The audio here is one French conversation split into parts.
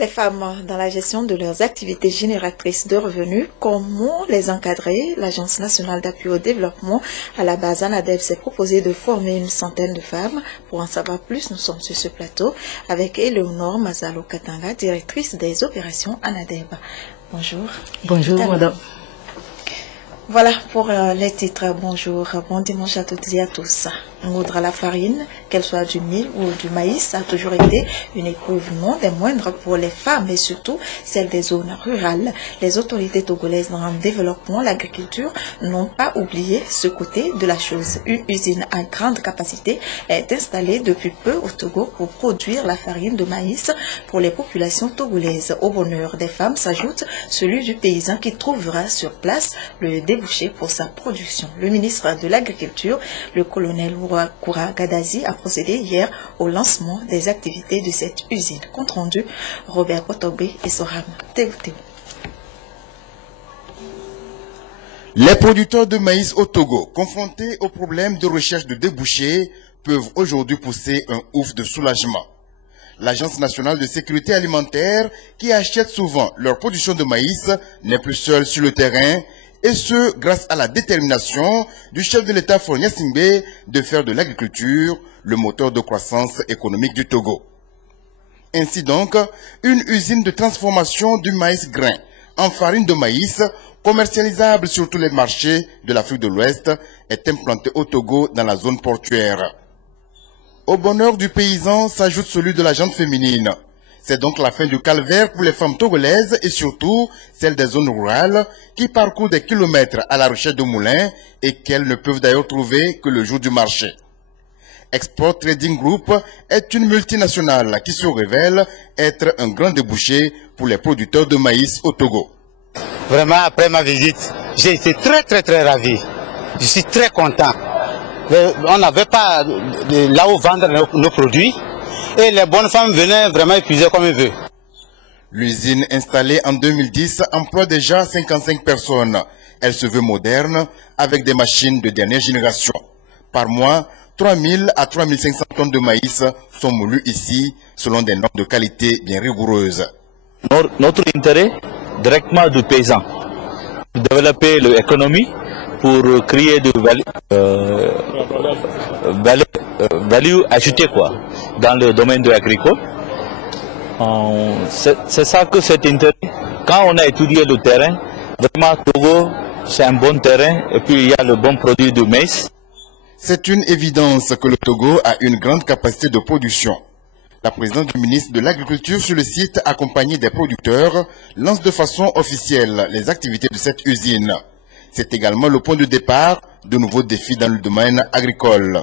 Les femmes dans la gestion de leurs activités génératrices de revenus, comment les encadrer? L'Agence nationale d'appui au développement à la base ANADEB s'est proposé de former une centaine de femmes. Pour en savoir plus, nous sommes sur ce plateau avec Éléonore Mazalo Katanga, directrice des opérations ANADEB. Bonjour. Bonjour madame. Voilà pour les titres. Bonjour, bon dimanche à toutes et à tous. Moudre la farine, qu'elle soit du mil ou du maïs, a toujours été une épreuve non des moindres pour les femmes et surtout celles des zones rurales. Les autorités togolaises dans le développement, l'agriculture n'ont pas oublié ce côté de la chose. Une usine à grande capacité est installée depuis peu au Togo pour produire la farine de maïs pour les populations togolaises. Au bonheur des femmes s'ajoute celui du paysan qui trouvera sur place le débouché pour sa production. Le ministre de l'Agriculture, le colonel Koura Gadazi, a procédé hier au lancement des activités de cette usine. Compte rendu, Robert Kotobé et Soram Théo. Les producteurs de maïs au Togo, confrontés au problème de recherche de débouchés, peuvent aujourd'hui pousser un ouf de soulagement. L'Agence nationale de sécurité alimentaire, qui achète souvent leur production de maïs, n'est plus seule sur le terrain, et ce, grâce à la détermination du chef de l'État Faure Gnassingbé de faire de l'agriculture le moteur de croissance économique du Togo. Ainsi donc, une usine de transformation du maïs grain en farine de maïs, commercialisable sur tous les marchés de l'Afrique de l'Ouest, est implantée au Togo dans la zone portuaire. Au bonheur du paysan s'ajoute celui de la gente féminine. C'est donc la fin du calvaire pour les femmes togolaises et surtout celles des zones rurales qui parcourent des kilomètres à la recherche de moulins et qu'elles ne peuvent d'ailleurs trouver que le jour du marché. Export Trading Group est une multinationale qui se révèle être un grand débouché pour les producteurs de maïs au Togo. Vraiment, après ma visite, j'ai été très ravi. Je suis très content. On n'avait pas là où vendre nos produits. Et les bonnes femmes venaient vraiment épuiser comme elles veulent. L'usine installée en 2010 emploie déjà 55 personnes. Elle se veut moderne avec des machines de dernière génération. Par mois, 3000 à 3500 tonnes de maïs sont moulues ici selon des normes de qualité bien rigoureuses. Notre intérêt, directement du paysan, développer l'économie pour créer de value ajoutée dans le domaine de l'agricole. C'est ça que cet intérêt. Quand on a étudié le terrain, vraiment Togo, c'est un bon terrain et puis il y a le bon produit de maïs. C'est une évidence que le Togo a une grande capacité de production. La présidente du ministre de l'Agriculture sur le site, accompagnée des producteurs, lance de façon officielle les activités de cette usine. C'est également le point de départ de nouveaux défis dans le domaine agricole.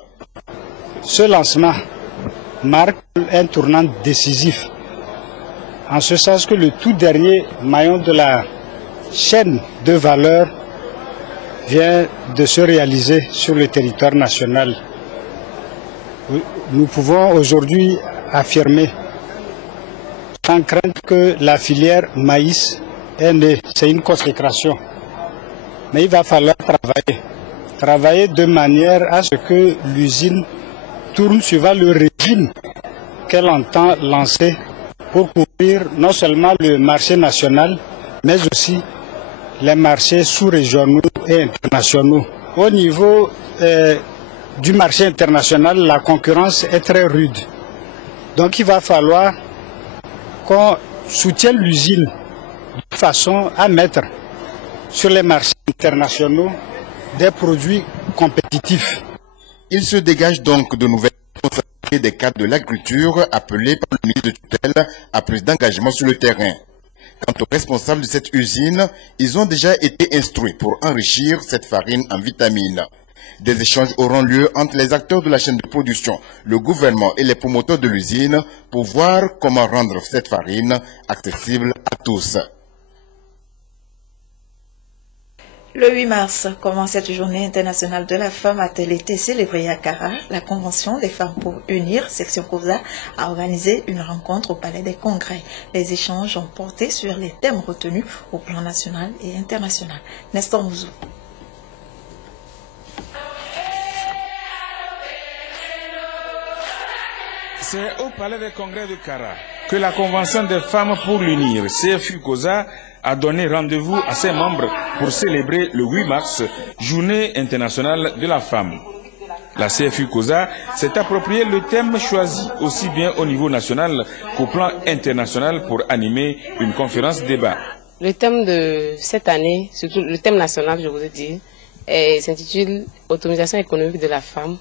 Ce lancement marque un tournant décisif, en ce sens que le tout dernier maillon de la chaîne de valeur vient de se réaliser sur le territoire national. Nous pouvons aujourd'hui affirmer, sans crainte, que la filière maïs est née. C'est une consécration. Mais il va falloir travailler de manière à ce que l'usine tourne suivant le régime qu'elle entend lancer pour couvrir non seulement le marché national, mais aussi les marchés sous-régionaux et internationaux. Au niveau du marché international, la concurrence est très rude. Donc il va falloir qu'on soutienne l'usine de façon à mettre sur les marchés internationaux des produits compétitifs. Il se dégage donc de nouvelles responsabilités des cadres de l'agriculture appelés par le ministre de tutelle à plus d'engagement sur le terrain. Quant aux responsables de cette usine, ils ont déjà été instruits pour enrichir cette farine en vitamines. Des échanges auront lieu entre les acteurs de la chaîne de production, le gouvernement et les promoteurs de l'usine pour voir comment rendre cette farine accessible à tous. Le 8 mars commence cette journée internationale de la femme a-t-elle été célébrée à Kara. La Convention des femmes pour unir, section Kouza, a organisé une rencontre au Palais des Congrès. Les échanges ont porté sur les thèmes retenus au plan national et international. Nestor Mouzou. C'est au Palais des Congrès de Kara que la Convention des femmes pour l'unir, CFU-COSA, a donné rendez-vous à ses membres pour célébrer le 8 mars, Journée internationale de la femme. La CFU-COSA s'est approprié le thème choisi aussi bien au niveau national qu'au plan international pour animer une conférence débat. Le thème de cette année, surtout le thème national, je vous ai dit, s'intitule « Autonomisation économique de la femme ».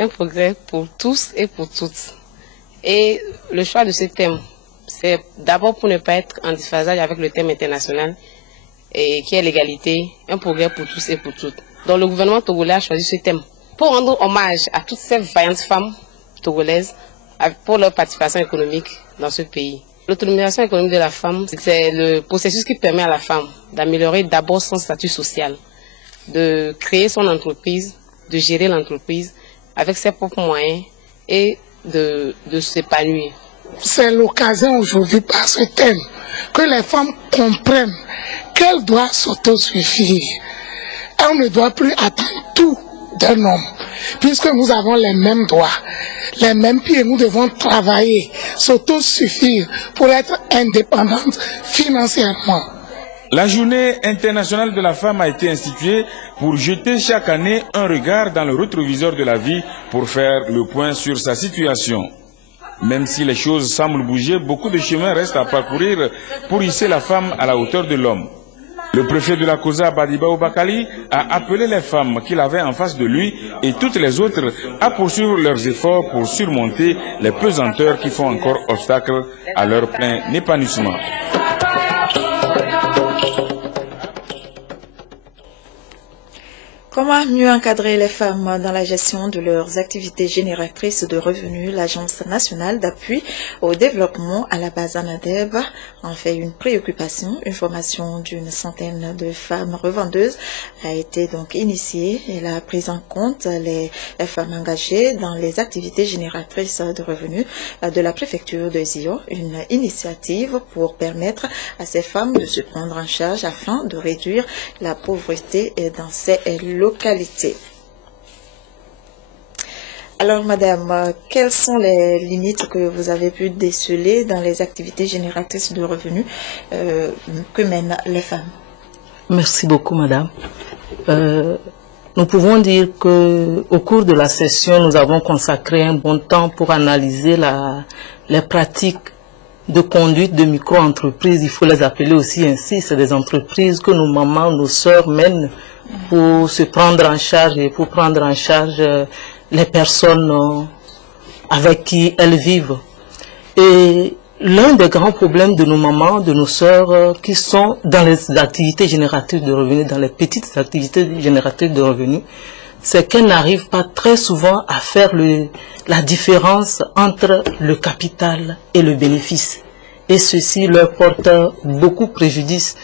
Un progrès pour tous et pour toutes. Et le choix de ce thème, c'est d'abord pour ne pas être en déphasage avec le thème international, qui est l'égalité, un progrès pour tous et pour toutes. Donc le gouvernement togolais a choisi ce thème pour rendre hommage à toutes ces vaillantes femmes togolaises pour leur participation économique dans ce pays. L'autonomisation économique de la femme, c'est le processus qui permet à la femme d'améliorer d'abord son statut social, de créer son entreprise, de gérer l'entreprise avec ses propres moyens et de s'épanouir. C'est l'occasion aujourd'hui par ce thème que les femmes comprennent qu'elles doivent s'autosuffire. On ne doit plus attendre tout d'un homme, puisque nous avons les mêmes droits, les mêmes pieds. Nous devons travailler, s'autosuffire pour être indépendantes financièrement. La Journée internationale de la femme a été instituée pour jeter chaque année un regard dans le rétroviseur de la vie pour faire le point sur sa situation. Même si les choses semblent bouger, beaucoup de chemin reste à parcourir pour hisser la femme à la hauteur de l'homme. Le préfet de la COSA, Badiba Oubakali, a appelé les femmes qu'il avait en face de lui et toutes les autres à poursuivre leurs efforts pour surmonter les pesanteurs qui font encore obstacle à leur plein épanouissement. Comment mieux encadrer les femmes dans la gestion de leurs activités génératrices de revenus? L'Agence nationale d'appui au développement à la base ANADEB en fait une préoccupation. Une formation d'une centaine de femmes revendeuses a été donc initiée et la prise en compte les femmes engagées dans les activités génératrices de revenus de la préfecture de Zio. Une initiative pour permettre à ces femmes de se prendre en charge afin de réduire la pauvreté dans ces localité. Alors, madame, quelles sont les limites que vous avez pu déceler dans les activités génératrices de revenus que mènent les femmes? Merci beaucoup, madame. Nous pouvons dire que au cours de la session, nous avons consacré un bon temps pour analyser les pratiques de conduite de micro-entreprises. Il faut les appeler aussi ainsi. C'est des entreprises que nos mamans, nos sœurs mènent pour se prendre en charge et pour prendre en charge les personnes avec qui elles vivent. Et l'un des grands problèmes de nos mamans, de nos sœurs qui sont dans les activités génératrices de revenus, dans les petites activités génératrices de revenus, c'est qu'elles n'arrivent pas très souvent à faire la différence entre le capital et le bénéfice. Et ceci leur porte beaucoup préjudice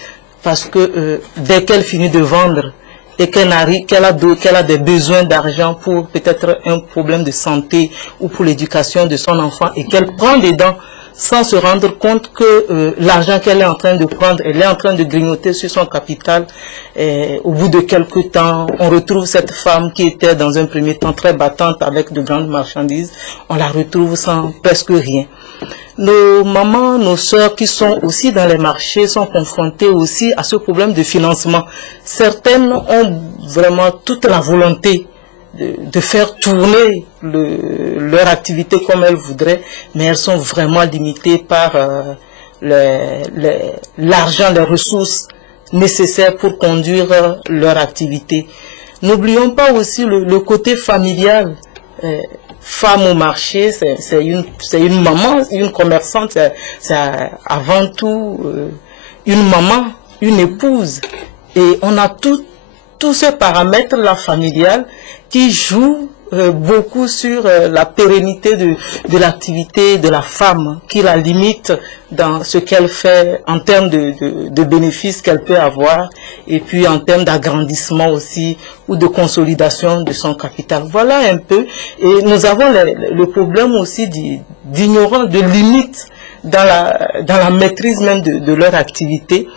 parce que dès qu'elle finit de vendre et qu'elle a des besoins d'argent pour peut-être un problème de santé ou pour l'éducation de son enfant et qu'elle prend dedans sans se rendre compte que l'argent qu'elle est en train de prendre, elle est en train de grignoter sur son capital. Au bout de quelques temps, on retrouve cette femme qui était dans un premier temps très battante avec de grandes marchandises. On la retrouve sans presque rien. Nos mamans, nos sœurs qui sont aussi dans les marchés sont confrontées aussi à ce problème de financement. Certaines ont vraiment toute la volonté de faire tourner leur activité comme elles voudraient, mais elles sont vraiment limitées par l'argent, les ressources nécessaires pour conduire leur activité. N'oublions pas aussi le côté familial. Femme au marché, c'est une maman, une commerçante, c'est avant tout une maman, une épouse. Et on a tous ces paramètres-là familiales qui jouent beaucoup sur la pérennité de l'activité de la femme, qui la limite dans ce qu'elle fait en termes de bénéfices qu'elle peut avoir et puis en termes d'agrandissement aussi ou de consolidation de son capital. Voilà un peu. Et nous avons le problème aussi d'ignorance, de limites dans la maîtrise même de leur activité.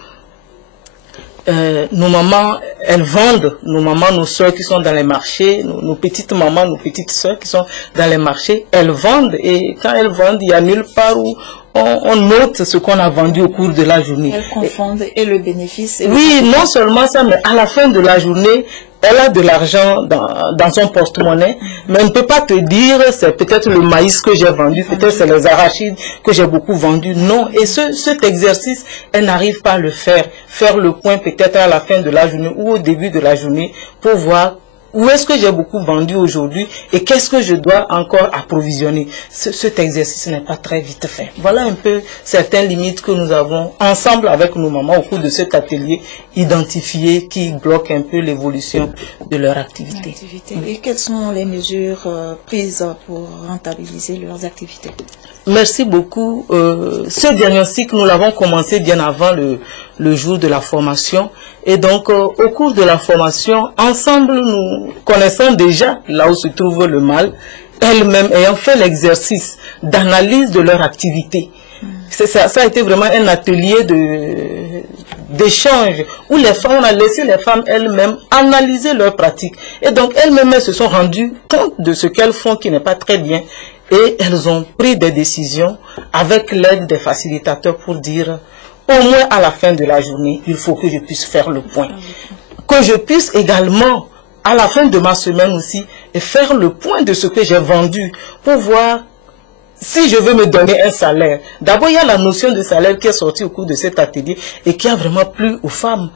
nos mamans, elles vendent, nos soeurs qui sont dans les marchés, nos petites mamans, nos petites soeurs qui sont dans les marchés, elles vendent, et quand elles vendent, il n'y a nulle part où on note ce qu'on a vendu au cours de la journée. Elles confondent et le bénéfice. Et oui, non seulement ça, mais à la fin de la journée, elle a de l'argent dans son porte-monnaie, mais elle ne peut pas te dire c'est peut-être le maïs que j'ai vendu, peut-être c'est les arachides que j'ai beaucoup vendus. Non, et cet exercice, elle n'arrive pas à le faire. Faire le point peut-être à la fin de la journée ou au début de la journée pour voir où est-ce que j'ai beaucoup vendu aujourd'hui et qu'est-ce que je dois encore approvisionner. Cet exercice n'est pas très vite fait. Voilà un peu certaines limites que nous avons ensemble avec nos mamans au cours de cet atelier identifié qui bloquent un peu l'évolution de leur activité. Et quelles sont les mesures prises pour rentabiliser leurs activités? Merci beaucoup. Ce diagnostic, nous l'avons commencé bien avant le jour de la formation. Et donc, au cours de la formation, ensemble, nous connaissons déjà là où se trouve le mal, elles-mêmes ayant fait l'exercice d'analyse de leur activité. Ça a été vraiment un atelier d'échange où les femmes, on a laissé les femmes elles-mêmes analyser leurs pratiques. Et donc, elles-mêmes se sont rendues compte de ce qu'elles font qui n'est pas très bien. Et elles ont pris des décisions avec l'aide des facilitateurs pour dire, au moins à la fin de la journée, il faut que je puisse faire le point. Que je puisse également, à la fin de ma semaine aussi, faire le point de ce que j'ai vendu pour voir si je veux me donner un salaire. D'abord, il y a la notion de salaire qui est sortie au cours de cet atelier et qui a vraiment plu aux femmes.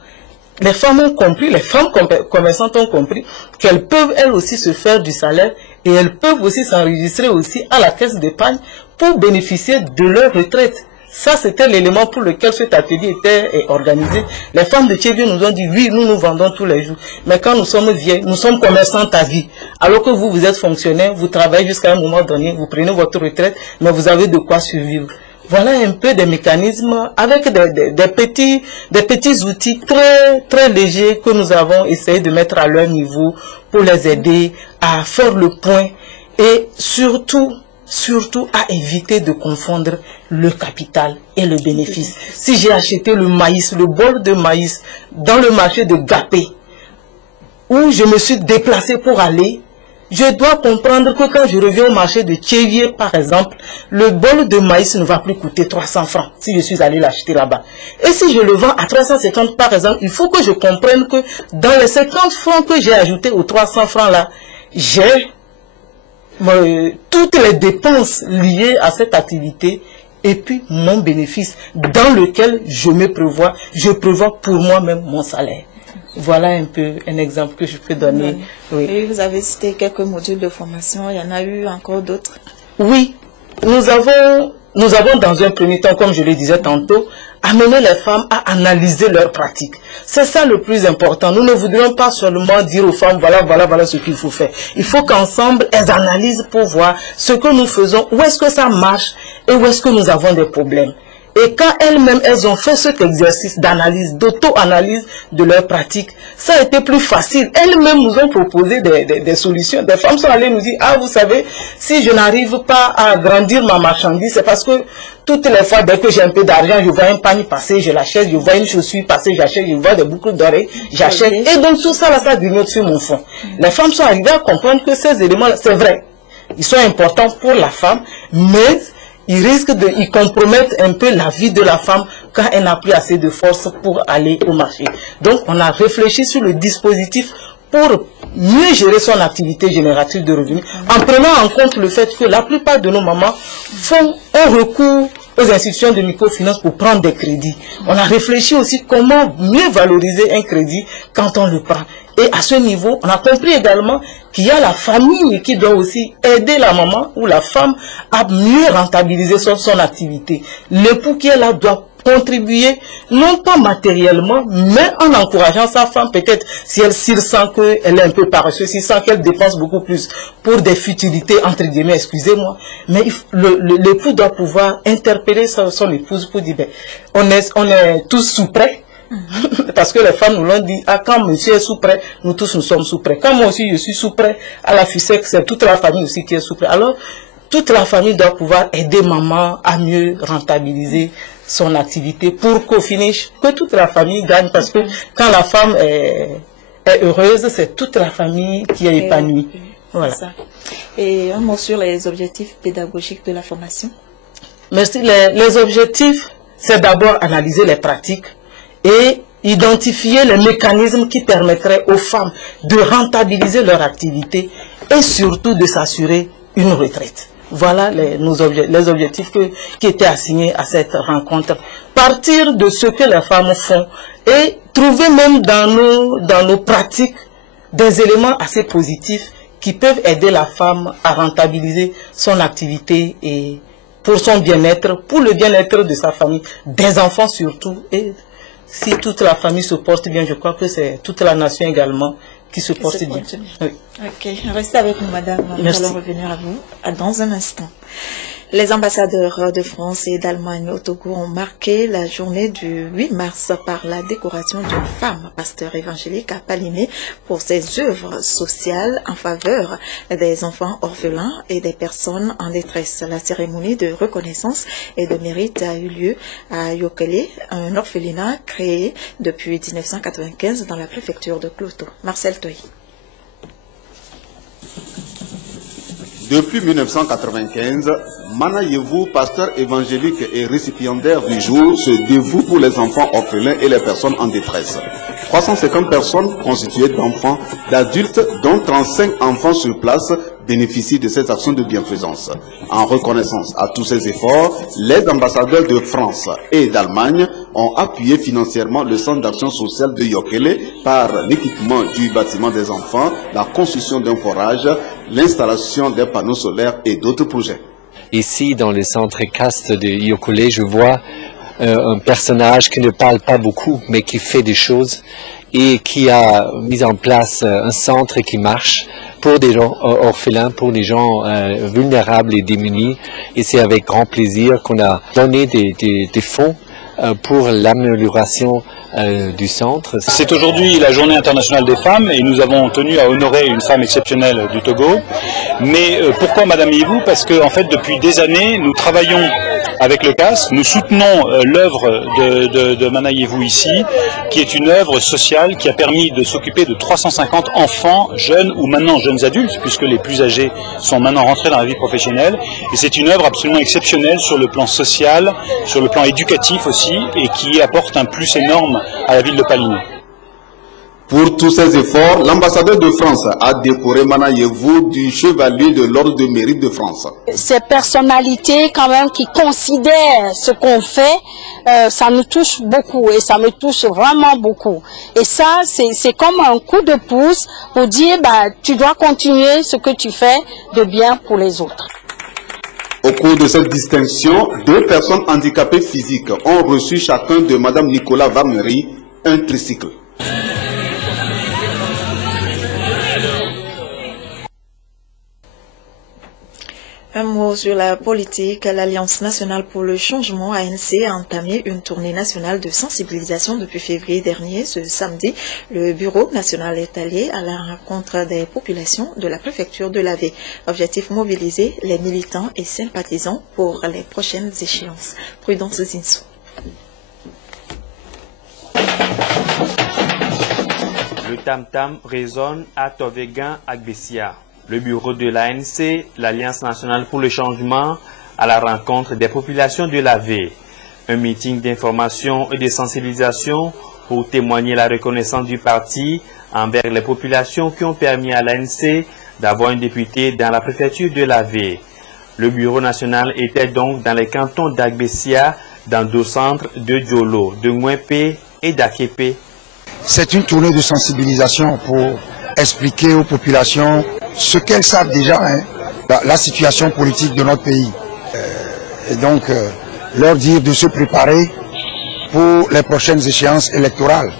Les femmes ont compris, les femmes commerçantes ont compris qu'elles peuvent elles aussi se faire du salaire et elles peuvent aussi s'enregistrer aussi à la caisse d'épargne pour bénéficier de leur retraite. Ça, c'était l'élément pour lequel cet atelier était organisé. Les femmes de Tchévieux nous ont dit, oui, nous vendons tous les jours. Mais quand nous sommes vieilles, nous sommes commerçantes à vie. Alors que vous êtes fonctionnaire, vous travaillez jusqu'à un moment donné, vous prenez votre retraite, mais vous avez de quoi survivre. Voilà un peu des mécanismes avec des petits outils très légers que nous avons essayé de mettre à leur niveau pour les aider à faire le point et surtout à éviter de confondre le capital et le bénéfice. Si j'ai acheté le maïs, le bol de maïs dans le marché de Gapé, où je me suis déplacé pour aller, je dois comprendre que quand je reviens au marché de Tchévieux, par exemple, le bol de maïs ne va plus coûter 300 francs si je suis allé l'acheter là-bas. Et si je le vends à 350 par exemple, il faut que je comprenne que dans les 50 francs que j'ai ajoutés aux 300 francs là, j'ai toutes les dépenses liées à cette activité et puis mon bénéfice dans lequel je prévois pour moi-même mon salaire. Voilà un peu un exemple que je peux donner. Oui. Et vous avez cité quelques modules de formation, il y en a eu encore d'autres? Oui, nous avons dans un premier temps, comme je le disais tantôt, amené les femmes à analyser leurs pratiques. C'est ça le plus important. Nous ne voudrions pas seulement dire aux femmes, voilà ce qu'il faut faire. Il faut qu'ensemble, elles analysent pour voir ce que nous faisons, où est-ce que ça marche et où est-ce que nous avons des problèmes. Et quand elles-mêmes, elles ont fait cet exercice d'analyse, d'auto-analyse de leurs pratiques, ça a été plus facile. Elles-mêmes nous ont proposé des solutions. Des femmes sont allées nous dire, ah, vous savez, si je n'arrive pas à agrandir ma marchandise, c'est parce que toutes les fois, dès que j'ai un peu d'argent, je vois un panier passer, je l'achète, je vois une chaussure passer, j'achète, je vois des boucles d'oreilles, j'achète. Et donc tout ça, là, ça grignote sur mon fond. Les femmes sont arrivées à comprendre que ces éléments, c'est vrai, ils sont importants pour la femme, mais ils risquent de compromettre un peu la vie de la femme quand elle n'a plus assez de force pour aller au marché. Donc, on a réfléchi sur le dispositif pour mieux gérer son activité génératrice de revenus, en prenant en compte le fait que la plupart de nos mamans font un recours aux institutions de microfinance pour prendre des crédits. On a réfléchi aussi comment mieux valoriser un crédit quand on le prend. Et à ce niveau, on a compris également qu'il y a la famille qui doit aussi aider la maman ou la femme à mieux rentabiliser son activité. L'époux qui est là doit contribuer, non pas matériellement, mais en encourageant sa femme, peut-être s'il sent qu'elle est un peu paresseuse, s'il sent qu'elle dépense beaucoup plus pour des futilités, entre guillemets, excusez-moi, mais l'époux doit pouvoir interpeller son épouse pour dire, ben, on est tous sous prêt. Parce que les femmes nous l'ont dit, ah, quand monsieur est sous prêt, nous tous nous sommes sous prêt. Quand moi aussi je suis sous prêt, à la FUSEC, c'est toute la famille aussi qui est sous prêt. Alors, toute la famille doit pouvoir aider maman à mieux rentabiliser son activité pour qu'au finish, que toute la famille gagne, parce que quand la femme est heureuse, c'est toute la famille qui est épanouie. Voilà. Et un mot sur les objectifs pédagogiques de la formation. Merci. Les objectifs, c'est d'abord analyser les pratiques et identifier les mécanismes qui permettraient aux femmes de rentabiliser leur activité et surtout de s'assurer une retraite. Voilà les objectifs qui étaient assignés à cette rencontre. Partir de ce que les femmes font et trouver même dans nos pratiques des éléments assez positifs qui peuvent aider la femme à rentabiliser son activité et pour son bien-être, pour le bien-être de sa famille, des enfants surtout. Et si toute la famille se porte bien, je crois que c'est toute la nation également qui se porte bien. Oui. Ok, restez avec nous, madame. Merci. Nous allons revenir à vous dans un instant. Les ambassadeurs de France et d'Allemagne au Togo ont marqué la journée du 8 mars par la décoration d'une femme, pasteur évangélique à Palimé, pour ses œuvres sociales en faveur des enfants orphelins et des personnes en détresse. La cérémonie de reconnaissance et de mérite a eu lieu à Yokele, un orphelinat créé depuis 1995 dans la préfecture de Kloto. Marcel Toy. Depuis 1995, Mana Yevou, pasteur évangélique et récipiendaire du jour, se dévoue pour les enfants orphelins et les personnes en détresse. 350 personnes constituées d'enfants, d'adultes, dont 35 enfants sur place, bénéficient de cette action de bienfaisance. En reconnaissance à tous ces efforts, les ambassadeurs de France et d'Allemagne ont appuyé financièrement le centre d'action sociale de Yokele par l'équipement du bâtiment des enfants, la construction d'un forage, l'installation des panneaux solaires et d'autres projets. Ici, dans le centre caste de Yokele, je vois un personnage qui ne parle pas beaucoup, mais qui fait des choses et qui a mis en place un centre qui marche pour des gens orphelins, pour des gens vulnérables et démunis. Et c'est avec grand plaisir qu'on a donné des fonds pour l'amélioration du centre. C'est aujourd'hui la journée internationale des femmes et nous avons tenu à honorer une femme exceptionnelle du Togo. Mais pourquoi Madame Yevou? Parce que en fait depuis des années nous travaillons avec le CAS, nous soutenons l'œuvre de Mana Yevou ici, qui est une œuvre sociale qui a permis de s'occuper de 350 enfants, jeunes ou maintenant jeunes adultes, puisque les plus âgés sont maintenant rentrés dans la vie professionnelle. Et c'est une œuvre absolument exceptionnelle sur le plan social, sur le plan éducatif aussi, et qui apporte un plus énorme à la ville de Palimé. Pour tous ces efforts, l'ambassadeur de France a décoré Mana Yevou du chevalier de l'ordre de mérite de France. Ces personnalités quand même qui considèrent ce qu'on fait, ça nous touche beaucoup et ça me touche vraiment beaucoup. Et ça, c'est comme un coup de pouce pour dire, bah, tu dois continuer ce que tu fais de bien pour les autres. Au cours de cette distinction, 2 personnes handicapées physiques ont reçu chacun de Madame Nicolas Varmery un tricycle. Un mot sur la politique. L'Alliance nationale pour le changement ANC a entamé une tournée nationale de sensibilisation depuis février dernier. Ce samedi, le bureau national est allé à la rencontre des populations de la préfecture de l'Avé. Objectif: mobiliser les militants et sympathisants pour les prochaines échéances. Prudence Zinsou. Le tam-tam résonne à Tovegan-Agbessia. Le bureau de l'ANC, l'Alliance nationale pour le changement, à la rencontre des populations de l'Avé. Un meeting d'information et de sensibilisation pour témoigner la reconnaissance du parti envers les populations qui ont permis à l'ANC d'avoir un député dans la préfecture de l'Avé. Le bureau national était donc dans les cantons d'Agbessia, dans 2 centres de Djolo, de Ngwempe et d'Akepe. C'est une tournée de sensibilisation pour expliquer aux populations ce qu'elles savent déjà, hein, la situation politique de notre pays. Et donc, leur dire de se préparer pour les prochaines échéances électorales.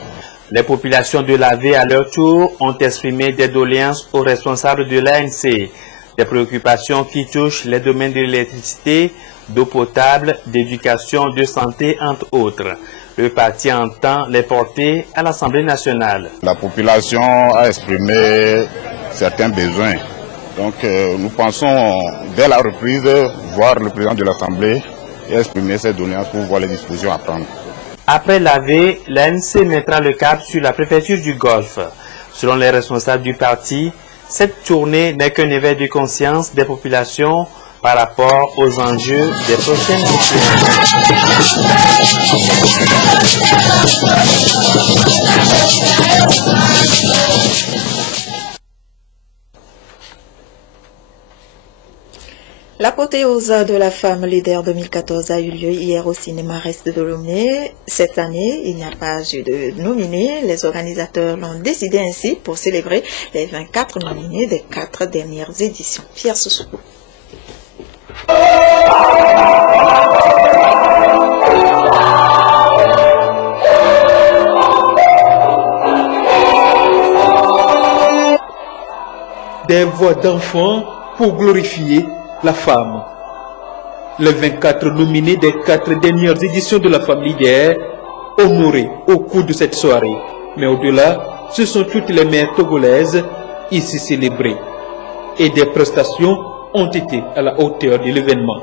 Les populations de l'Avé, à leur tour, ont exprimé des doléances aux responsables de l'ANC. Des préoccupations qui touchent les domaines de l'électricité, d'eau potable, d'éducation, de santé, entre autres. Le parti entend les porter à l'Assemblée nationale. La population a exprimé certains besoins. Donc nous pensons, dès la reprise, voir le président de l'Assemblée et exprimer ses doléances pour voir les dispositions à prendre. Après l'AV, l'ANC mettra le cap sur la préfecture du Golfe. Selon les responsables du parti, cette tournée n'est qu'un éveil de conscience des populations par rapport aux enjeux des prochaines L'apothéose de la femme leader 2014 a eu lieu hier au cinéma Reste de Lomé. Cette année, il n'y a pas eu de nominés. Les organisateurs l'ont décidé ainsi pour célébrer les 24 nominés des 4 dernières éditions. Pierre Soussou. Des voix d'enfants pour glorifier la femme. Les 24 nominés des 4 dernières éditions de la femme leader honorés au cours de cette soirée. Mais au-delà, ce sont toutes les mères togolaises ici célébrées. Et des prestations ont été à la hauteur de l'événement.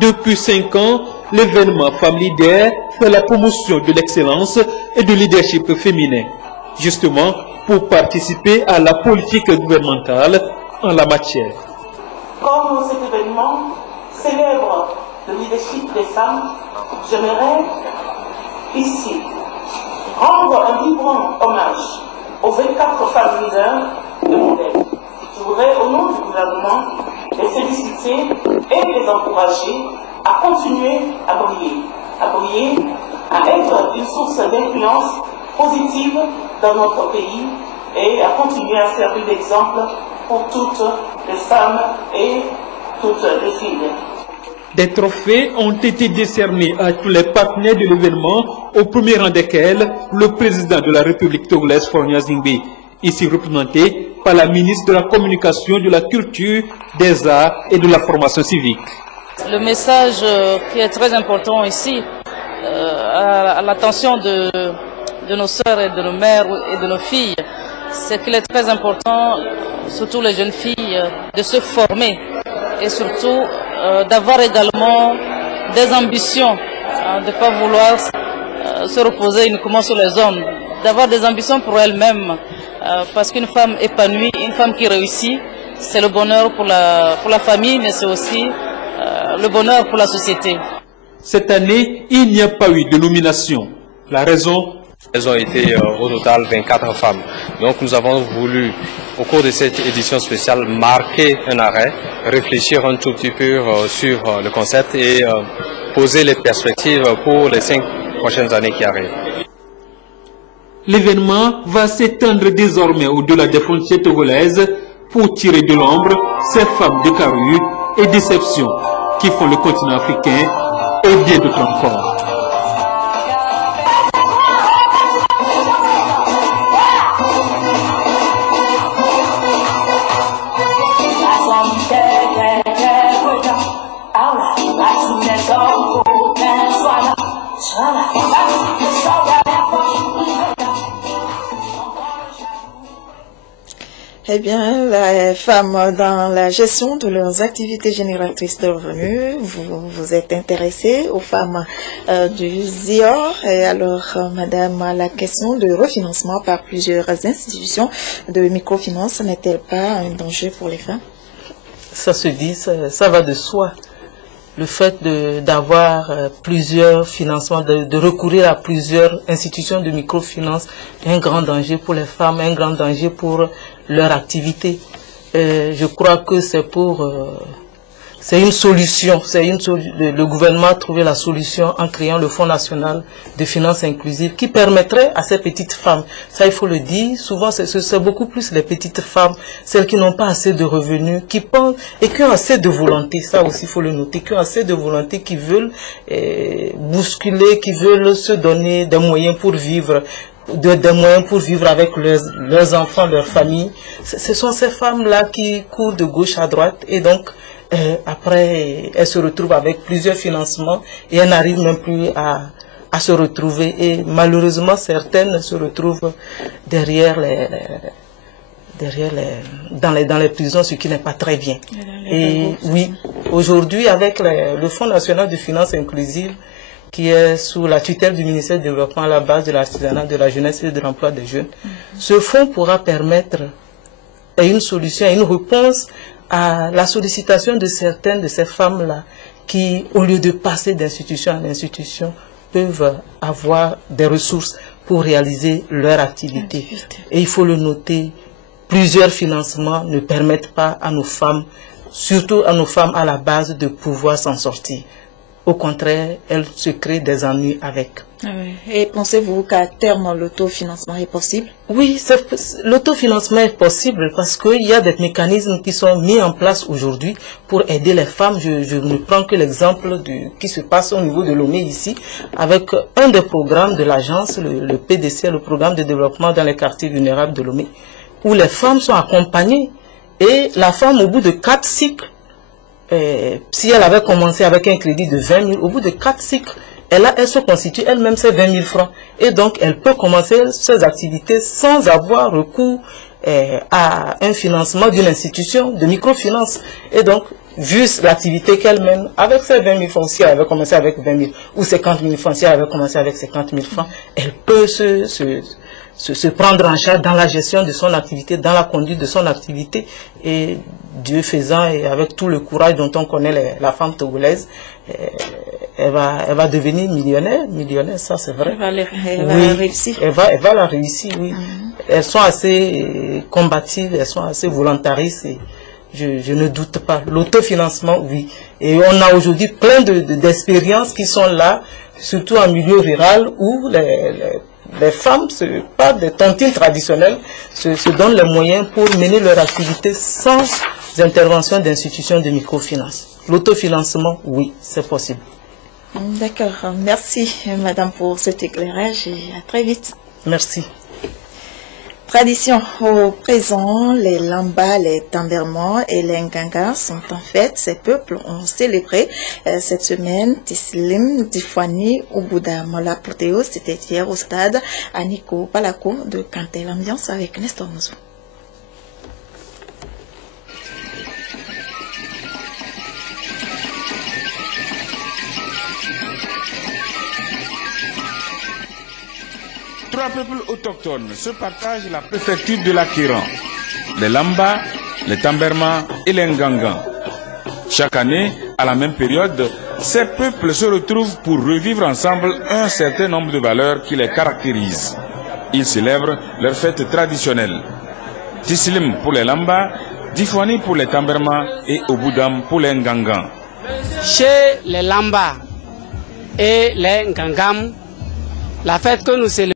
Depuis 5 ans, l'événement Femme Leader fait la promotion de l'excellence et du leadership féminin, justement pour participer à la politique gouvernementale en la matière. Comme cet événement célèbre le leadership des femmes, j'aimerais ici rendre un vibrant hommage aux 24 femmes leaders de mon pays. Je voudrais, au nom du gouvernement, les féliciter et les encourager à continuer à briller, à être une source d'influence positive dans notre pays et à continuer à servir d'exemple pour toutes les femmes et toutes les filles. Des trophées ont été décernés à tous les partenaires de l'événement, au premier rang desquels le président de la République togolaise, Faure Gnassingbé, ici représenté par la ministre de la Communication, de la Culture, des Arts et de la Formation civique. Le message qui est très important ici, à l'attention de nos sœurs et de nos mères et de nos filles, c'est qu'il est très important, surtout les jeunes filles, de se former et surtout d'avoir également des ambitions, de ne pas vouloir se reposer uniquement sur les hommes, d'avoir des ambitions pour elles-mêmes, parce qu'une femme épanouie, une femme qui réussit, c'est le bonheur pour la famille, mais c'est aussi le bonheur pour la société. Cette année, il n'y a pas eu de nomination. La raison? Elles ont été au total 24 femmes. Donc nous avons voulu, au cours de cette édition spéciale, marquer un arrêt, réfléchir un tout petit peu sur le concept et poser les perspectives pour les 5 prochaines années qui arrivent. L'événement va s'étendre désormais au-delà des frontières togolaises pour tirer de l'ombre ces femmes de carrure et déception qui font le continent africain et bien d'autres encore. Eh bien, les femmes dans la gestion de leurs activités génératrices de revenus, vous êtes intéressées aux femmes du ZIOR. Et alors, madame, la question de refinancement par plusieurs institutions de microfinance n'est-elle pas un danger pour les femmes? Ça se dit, ça va de soi. Le fait d'avoir plusieurs financements, de recourir à plusieurs institutions de microfinance est un grand danger pour les femmes, un grand danger pour leur activité. Je crois que c'est une solution. Le gouvernement a trouvé la solution en créant le Fonds national de finances inclusives qui permettrait à ces petites femmes, ça il faut le dire, souvent c'est beaucoup plus les petites femmes, celles qui n'ont pas assez de revenus, qui pensent et qui ont assez de volonté, ça aussi il faut le noter, qui ont assez de volonté, qui veulent bousculer, qui veulent se donner des moyens pour vivre. des moyens pour vivre avec leurs enfants, leurs familles. Ce sont ces femmes-là qui courent de gauche à droite et donc après elles se retrouvent avec plusieurs financements et elles n'arrivent même plus à se retrouver et malheureusement certaines se retrouvent dans les prisons, ce qui n'est pas très bien. Et oui, aujourd'hui avec le Fonds national de finances inclusives qui est sous la tutelle du ministère du Développement à la base de l'artisanat, de la jeunesse et de l'emploi des jeunes, ce fonds pourra permettre une solution, une réponse à la sollicitation de certaines de ces femmes-là qui, au lieu de passer d'institution en institution, peuvent avoir des ressources pour réaliser leur activité. Et il faut le noter, plusieurs financements ne permettent pas à nos femmes, surtout à nos femmes à la base, de pouvoir s'en sortir. Au contraire, elles se créent des ennuis avec. Et pensez-vous qu'à terme, l'autofinancement est possible? Oui, l'autofinancement est possible parce qu'il y a des mécanismes qui sont mis en place aujourd'hui pour aider les femmes. Je ne prends que l'exemple qui se passe au niveau de Lomé ici, avec un des programmes de l'agence, le PDC, le programme de développement dans les quartiers vulnérables de Lomé, où les femmes sont accompagnées et la femme, au bout de 4 cycles, si elle avait commencé avec un crédit de 20 000, au bout de 4 cycles, elle se constitue elle-même ses 20 000 francs. Et donc, elle peut commencer ses activités sans avoir recours à un financement d'une institution de microfinance. Et donc, vu l'activité qu'elle mène, avec ses 20 000 francs, si elle avait commencé avec 20 000, ou 50 000 francs, si elle avait commencé avec 50 000 francs, elle peut se prendre en charge dans la gestion de son activité, dans la conduite de son activité. Et Dieu faisant, et avec tout le courage dont on connaît la femme togolaise, elle va devenir millionnaire, ça c'est vrai. Elle va réussir. Elle va la réussir, oui. Elles sont assez combatives, elles sont assez volontaristes. Et je ne doute pas. L'autofinancement, oui. Et on a aujourd'hui plein d'expériences qui sont là, surtout en milieu rural, où les femmes, pas des tontines traditionnelles, se donnent les moyens pour mener leur activité sans intervention d'institutions de microfinance. L'autofinancement, oui, c'est possible. D'accord. Merci, madame, pour cet éclairage et à très vite. Merci. Tradition au présent, les Lamba, les Tambermans et les Nganga sont en fête. Ces peuples ont célébré cette semaine Tislim, Difwani, Obuda, Mola Protéo. C'était hier au stade à Nico Palako de Kanté. L'ambiance avec Nestor Mouzou. Trois peuples autochtones se partagent la préfecture de l'Akiran, les Lamba, les Tambermans et les Nganga. Chaque année, à la même période, ces peuples se retrouvent pour revivre ensemble un certain nombre de valeurs qui les caractérisent. Ils célèbrent leurs fêtes traditionnelles. Tislim pour les Lamba, Difwani pour les Tambermans et Obudam pour les Nganga. Chez les Lamba et les Ngangam, la fête que nous célébrons